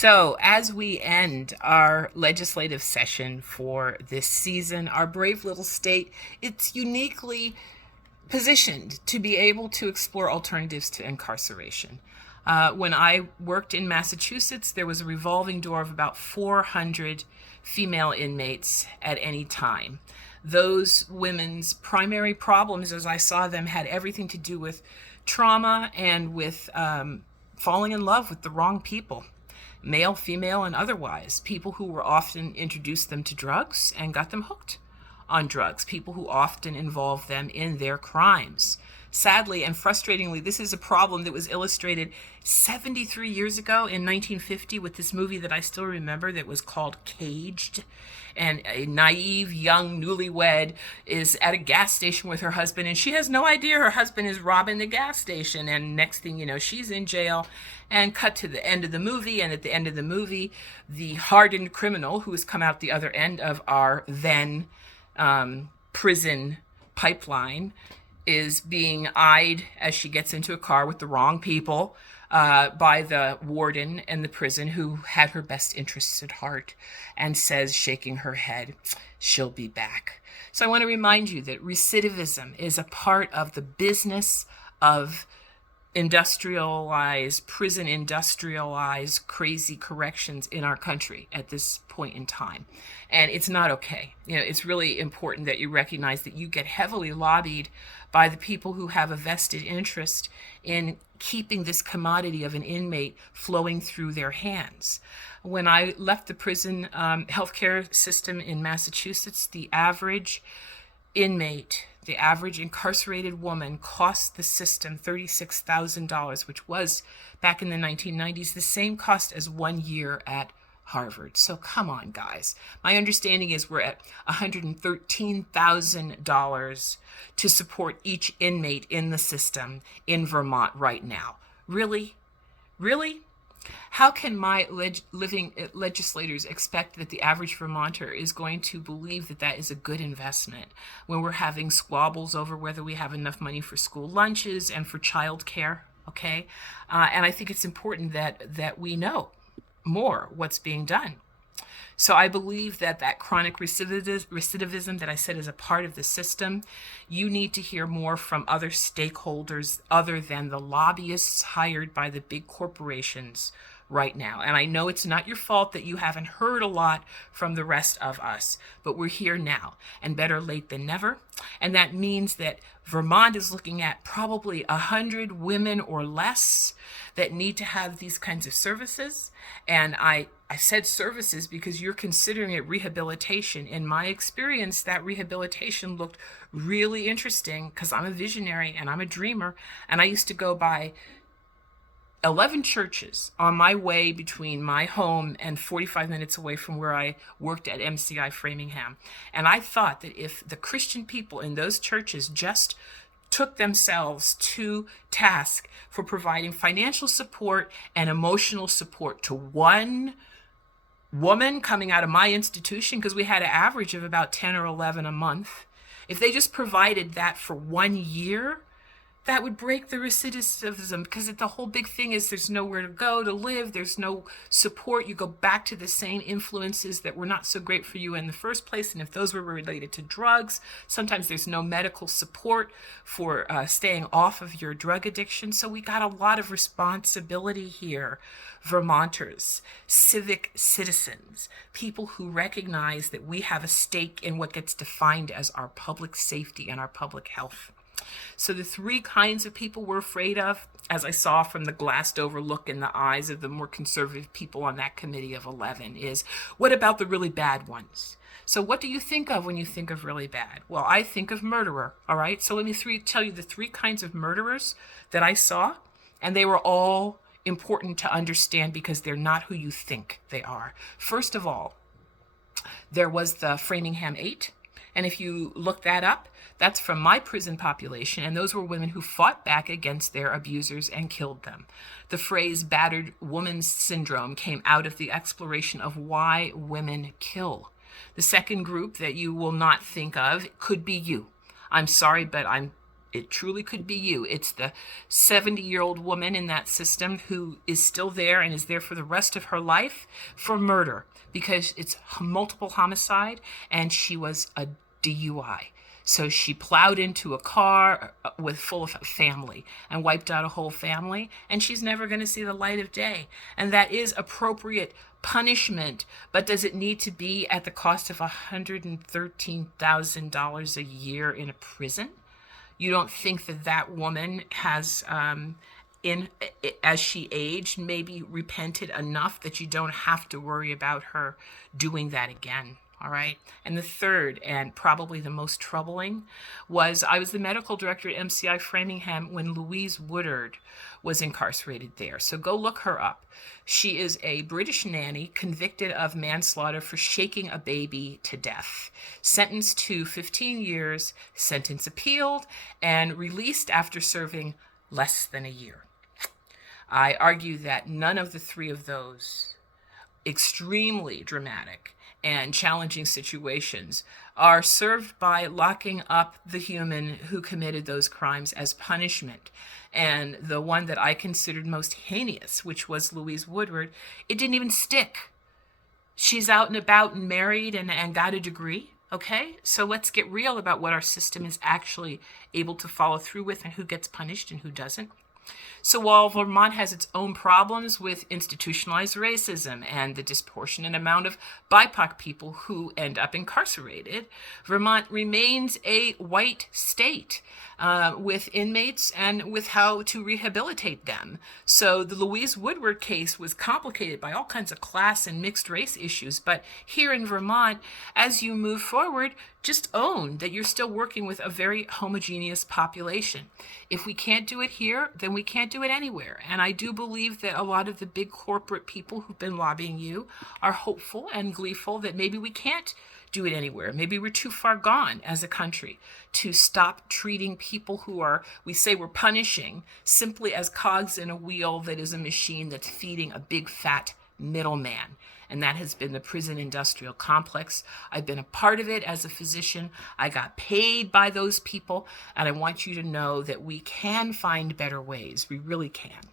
So, as we end our legislative session for this season, our brave little state, it's uniquely positioned to be able to explore alternatives to incarceration. When I worked in Massachusetts, there was a revolving door of about 400 female inmates at any time. Those women's primary problems, as I saw them, had everything to do with trauma and with falling in love with the wrong people, male, female, and otherwise. People who were often introduced them to drugs and got them hooked on drugs, people who often involved them in their crimes. Sadly and frustratingly, this is a problem that was illustrated 73 years ago in 1950 with this movie that I still remember that was called Caged. And a naive young newlywed is at a gas station with her husband, and she has no idea her husband is robbing the gas station. And next thing you know, she's in jail. And cut to the end of the movie, and at the end of the movie, the hardened criminal who has come out the other end of our then prison pipeline is being eyed as she gets into a car with the wrong people by the warden in the prison, who had her best interests at heart, and says, shaking her head, she'll be back. So I want to remind you that recidivism is a part of the business of prison industrialized crazy corrections in our country at this point in time. And it's not okay. It's really important that you recognize that you get heavily lobbied by the people who have a vested interest in keeping this commodity of an inmate flowing through their hands. When I left the prison healthcare system in Massachusetts, the average incarcerated woman cost the system $36,000, which was, back in the 1990s, the same cost as 1 year at Harvard. So come on, guys. My understanding is we're at $113,000 to support each inmate in the system in Vermont right now. Really? Really? How can my living legislators expect that the average Vermonter is going to believe that that is a good investment when we're having squabbles over whether we have enough money for school lunches and for child care? Okay? And I think it's important that we know more what's being done. So I believe that chronic recidivism that I said is a part of the system, you need to hear more from other stakeholders other than the lobbyists hired by the big corporations right now. And I know it's not your fault that you haven't heard a lot from the rest of us, but we're here now, and better late than never. And that means that Vermont is looking at probably 100 women or less that need to have these kinds of services. And I said services because you're considering it rehabilitation. In my experience, that rehabilitation looked really interesting because I'm a visionary and I'm a dreamer. And I used to go by 11 churches on my way between my home and 45 minutes away from where I worked at MCI Framingham. And I thought that if the Christian people in those churches just took themselves to task for providing financial support and emotional support to one woman coming out of my institution, because we had an average of about 10 or 11 a month, if they just provided that for 1 year, that would break the recidivism, because the whole big thing is there's nowhere to go to live. There's no support. You go back to the same influences that were not so great for you in the first place. And if those were related to drugs, sometimes there's no medical support for staying off of your drug addiction. So we got a lot of responsibility here. Vermonters, civic citizens, people who recognize that we have a stake in what gets defined as our public safety and our public health. So the three kinds of people we're afraid of, as I saw from the glassed over look in the eyes of the more conservative people on that committee of 11, is what about the really bad ones? So what do you think of when you think of really bad? Well, I think of murderer, all right? So let me tell you the three kinds of murderers that I saw, and they were all important to understand because they're not who you think they are. First of all, there was the Framingham 8. And if you look that up, that's from my prison population, and those were women who fought back against their abusers and killed them. The phrase battered woman syndrome came out of the exploration of why women kill. The second group that you will not think of could be you. I'm sorry, but I'm It truly could be you. It's the 70-year-old woman in that system who is still there and is there for the rest of her life for murder because it's multiple homicide and she was a DUI. So she plowed into a car with full of family and wiped out a whole family, and she's never going to see the light of day. And that is appropriate punishment, but does it need to be at the cost of $113,000 a year in a prison? You don't think that that woman has, as she aged, maybe repented enough that you don't have to worry about her doing that again? All right. And the third, and probably the most troubling, was I was the medical director at MCI Framingham when Louise Woodard was incarcerated there. So go look her up. She is a British nanny convicted of manslaughter for shaking a baby to death. Sentenced to 15 years, sentence appealed, and released after serving less than a year. I argue that none of the three of those extremely dramatic and challenging situations are served by locking up the human who committed those crimes as punishment. And the one that I considered most heinous, which was Louise Woodward, it didn't even stick. She's out and about and married and got a degree. Okay, so let's get real about what our system is actually able to follow through with and who gets punished and who doesn't. So while Vermont has its own problems with institutionalized racism and the disproportionate amount of BIPOC people who end up incarcerated, Vermont remains a white state with inmates and with how to rehabilitate them. So the Louise Woodward case was complicated by all kinds of class and mixed race issues. But here in Vermont, as you move forward, just own that you're still working with a very homogeneous population. If we can't do it here, then we can't do it anywhere. And I do believe that a lot of the big corporate people who've been lobbying you are hopeful and gleeful that maybe we can't do it anywhere. Maybe we're too far gone as a country to stop treating people who we say we're punishing, simply as cogs in a wheel that is a machine that's feeding a big fat middleman. And that has been the prison industrial complex. I've been a part of it as a physician. I got paid by those people, and I want you to know that we can find better ways. We really can.